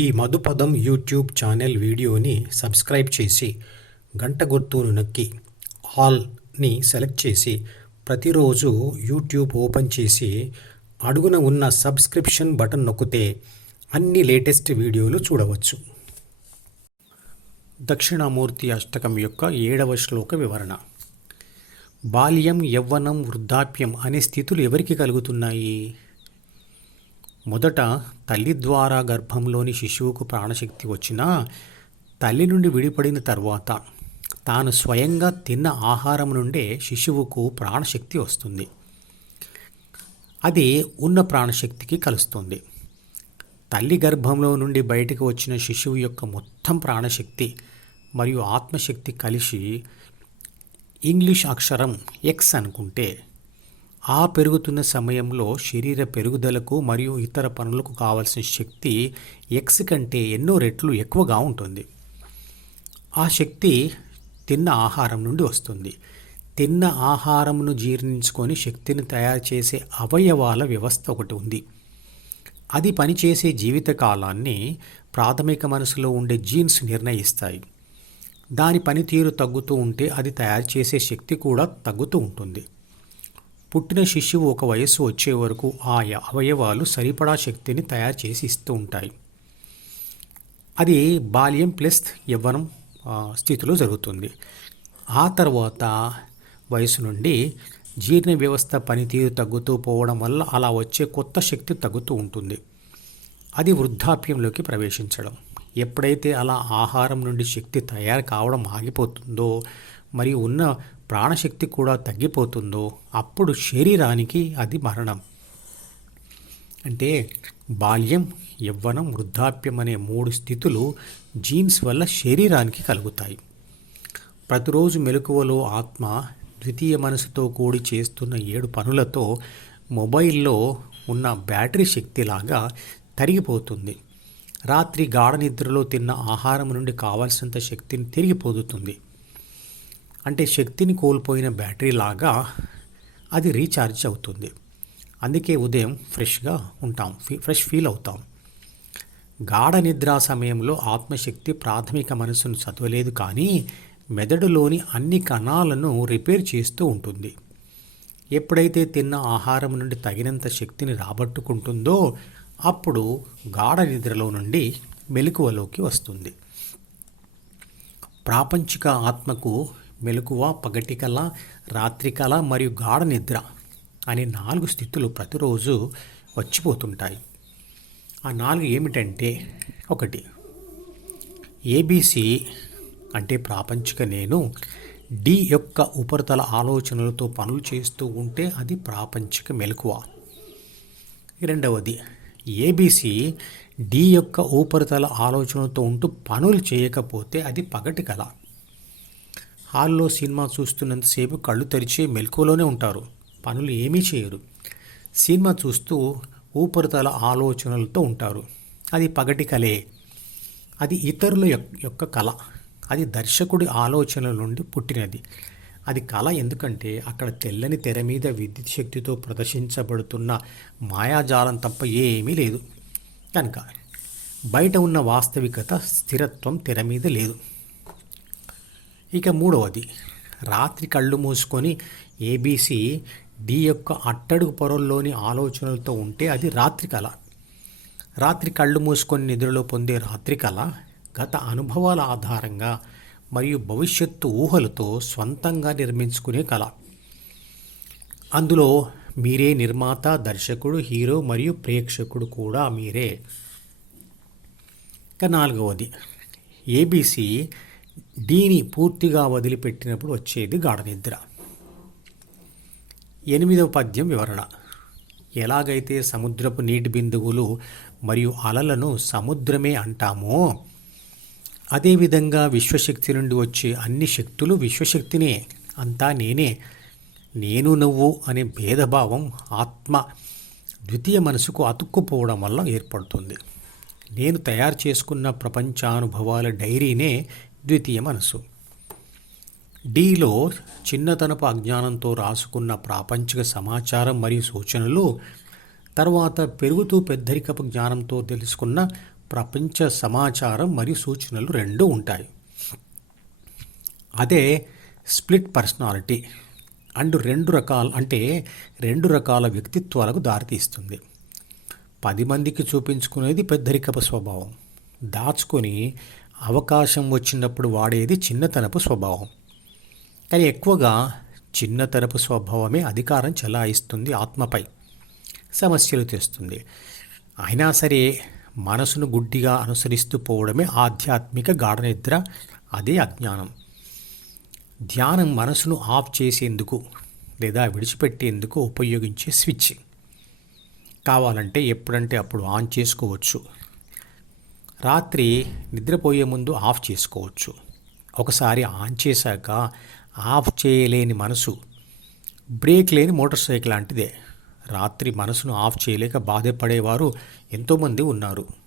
ఈ Madhupadam YouTube channel వీడియోని subscribe చేసి గంట గుర్తును నొక్కి ఆల్ని సెలెక్ట్ చేసి ప్రతిరోజు యూట్యూబ్ ఓపెన్ చేసి అడుగున ఉన్న సబ్స్క్రిప్షన్ బటన్ నొక్కితే అన్ని లేటెస్ట్ వీడియోలు చూడవచ్చు. దక్షిణామూర్తి అష్టకం యొక్క ఏడవ శ్లోక వివరణ. బాల్యం యవ్వనం వృద్ధాప్యం అనే స్థితులు ఎవరికి కలుగుతున్నాయి? మొదట తల్లి ద్వారా గర్భంలోని శిశువుకు ప్రాణశక్తి వచ్చినా తల్లి నుండి విడిపడిన తర్వాత తాను స్వయంగా తిన్న ఆహారం నుండే శిశువుకు ప్రాణశక్తి వస్తుంది. అది ఉన్న ప్రాణశక్తికి కలుస్తుంది. తల్లి గర్భంలో నుండి బయటకు వచ్చిన శిశువు యొక్క మొత్తం ప్రాణశక్తి మరియు ఆత్మశక్తి కలిసి ఇంగ్లీష్ అక్షరం ఎక్స్ అనుకుంటే ఆ పెరుగుతున్న సమయంలో శరీర పెరుగుదలకు మరియు ఇతర పనులకు కావలసిన శక్తి ఎక్స్ కంటే ఎన్నో రెట్లు ఎక్కువగా ఉంటుంది. ఆ శక్తి తిన్న ఆహారం నుండి వస్తుంది. తిన్న ఆహారమును జీర్ణించుకొని శక్తిని తయారు చేసే అవయవాల వ్యవస్థ ఒకటి ఉంది. అది పనిచేసే జీవిత కాలాన్ని ప్రాథమిక మనసులో ఉండే జీన్స్ నిర్ణయిస్తాయి. దాని పనితీరు తగ్గుతూ ఉంటే అది తయారు చేసే శక్తి కూడా తగ్గుతూ ఉంటుంది. పుట్టిన శిశువు ఒక వయస్సు వచ్చే వరకు ఆ అవయవాలు సరిపడా శక్తిని తయారు చేసి ఇస్తూ ఉంటాయి. అది బాల్యం ప్లస్ యవ్వనం స్థితిలో జరుగుతుంది. ఆ తర్వాత వయసు నుండి జీర్ణ వ్యవస్థ పనితీరు తగ్గుతూ పోవడం వల్ల అలా వచ్చే కొత్త శక్తి తగ్గుతూ ఉంటుంది. అది వృద్ధాప్యంలోకి ప్రవేశించడం. ఎప్పుడైతే అలా ఆహారం నుండి శక్తి తయారు కావడం ఆగిపోతుందో మరియు ఉన్న ప్రాణశక్తి కూడా తగ్గిపోతుందో అప్పుడు శరీరానికి అది మరణం. అంటే బాల్యం యవ్వనం వృద్ధాప్యం అనే మూడు స్థితులు జీన్స్ వల్ల శరీరానికి కలుగుతాయి. ప్రతిరోజు మెలకువలో ఆత్మ ద్వితీయ మనసుతో కూడి చేస్తున్న ఏడు పనులతో మొబైల్లో ఉన్న బ్యాటరీ శక్తిలాగా తరిగిపోతుంది. రాత్రి గాఢ నిద్రలో తిన్న ఆహారం నుండి కావాల్సినంత శక్తిని తిరిగి పొందుతుంది అంటే శక్తిని కోల్పోయిన బ్యాటరీ లాగా అది రీఛార్జ్ అవుతుంది. అందుకే ఉదయం ఫ్రెష్గా ఉంటాం ఫ్రెష్ ఫీల్ అవుతాం. గాఢ నిద్ర సమయంలో ఆత్మశక్తి ప్రాథమిక మనసును చదవలేదు కానీ మెదడులోని అన్ని కణాలను రిపేర్ చేస్తూ ఉంటుంది. ఎప్పుడైతే తిన్న ఆహారం నుండి తగినంత శక్తిని రాబట్టుకుంటుందో అప్పుడు గాఢ నిద్రలో నుండి మెలకువలోకి వస్తుంది. ప్రాపంచిక ఆత్మకు మెలకువ పగటికల రాత్రికల మరియు గాఢ నిద్ర అనే నాలుగు స్థితులు ప్రతిరోజు వచ్చిపోతుంటాయి. ఆ నాలుగు ఏమిటంటే ఒకటి ఏబీసీ అంటే ప్రాపంచిక నేను డి యొక్క ఉపరితల ఆలోచనలతో పనులు చేస్తూ ఉంటే అది ప్రాపంచిక మెలకువ. రెండవది ఏబీసీ డి యొక్క ఉపరితల ఆలోచనలతో ఉంటూ పనులు చేయకపోతే అది పగటి కళ హాల్లో సినిమా చూస్తున్నంతసేపు కళ్ళు తెరిచి మెలకువలోనే ఉంటారు. పనులు ఏమీ చేయరు. సినిమా చూస్తూ ఊపరితల ఆలోచనలతో ఉంటారు. అది పగటి కలే. అది ఇతరుల యొక్క కళ అది దర్శకుడి ఆలోచనల నుండి పుట్టినది. అది కళ ఎందుకంటే అక్కడ తెల్లని తెర మీద విద్యుత్ శక్తితో ప్రదర్శించబడుతున్న మాయాజాలం తప్ప ఏమీ లేదు. కనుక బయట ఉన్న వాస్తవికత స్థిరత్వం తెర మీద లేదు. ఇక మూడవది రాత్రి కళ్ళు మూసుకొని ఏబీసీ డి యొక్క అట్టడుగు పొరల్లోని ఆలోచనలతో ఉంటే అది రాత్రి కళ. రాత్రి కళ్ళు మూసుకొని నిద్రలో పొందే రాత్రి కళ గత అనుభవాల ఆధారంగా మరియు భవిష్యత్తు ఊహలతో స్వంతంగా నిర్మించుకునే కళ. అందులో మీరే నిర్మాత దర్శకుడు హీరో మరియు ప్రేక్షకుడు కూడా మీరే. ఇక నాలుగవది ఏబీసీ డీని పూర్తిగా వదిలిపెట్టినప్పుడు వచ్చేది గాఢ నిద్ర. ఎనిమిదవ పద్యం వివరణ. ఎలాగైతే సముద్రపు నీటి బిందువులు మరియు అలలను సముద్రమే అంటామో అదేవిధంగా విశ్వశక్తి నుండి వచ్చే అన్ని శక్తులు విశ్వశక్తినే అంతా నేనే. నేను నువ్వు అనే భేదభావం ఆత్మ ద్వితీయ మనసుకు అతుక్కుపోవడం వల్ల ఏర్పడుతుంది. నేను తయారు చేసుకున్న ప్రపంచానుభవాల డైరీనే ద్వితీయ మనసు డీలో చిన్నతనపు అజ్ఞానంతో రాసుకున్న ప్రాపంచిక సమాచారం మరియు సూచనలు తర్వాత పెరుగుతూ పెద్దరికపు జ్ఞానంతో తెలుసుకున్న ప్రపంచ సమాచారం మరియు సూచనలు రెండు ఉంటాయి. అదే స్ప్లిట్ పర్సనాలిటీ అండ్ రెండు రకాల అంటే రెండు రకాల వ్యక్తిత్వాలకు దారితీస్తుంది. పది మందికి చూపించుకునేది పెద్దరికపు స్వభావం. దాచుకొని అవకాశం వచ్చినప్పుడు వాడేది చిన్నతనపు స్వభావం. కానీ ఎక్కువగా చిన్నతనపు స్వభావమే అధికారం చెలాయిస్తుంది ఆత్మపై. సమస్యలు తెస్తుంది. అయినా సరే మనసును గుడ్డిగా అనుసరిస్తూ పోవడమే ఆధ్యాత్మిక గాఢనిద్ర. అదే అజ్ఞానం. ధ్యానం మనసును ఆఫ్ చేసేందుకు లేదా విడిచిపెట్టేందుకు ఉపయోగించే స్విచ్. కావాలంటే ఎప్పుడంటే అప్పుడు ఆన్ చేసుకోవచ్చు. రాత్రి నిద్రపోయే ముందు ఆఫ్ చేసుకోవచ్చు. ఒకసారి ఆన్ చేశాక ఆఫ్ చేయలేని మనసు బ్రేక్ లేని మోటార్ సైకిల్ లాంటిదే. రాత్రి మనసును ఆఫ్ చేయలేక బాధపడేవారు ఎంతోమంది ఉన్నారు.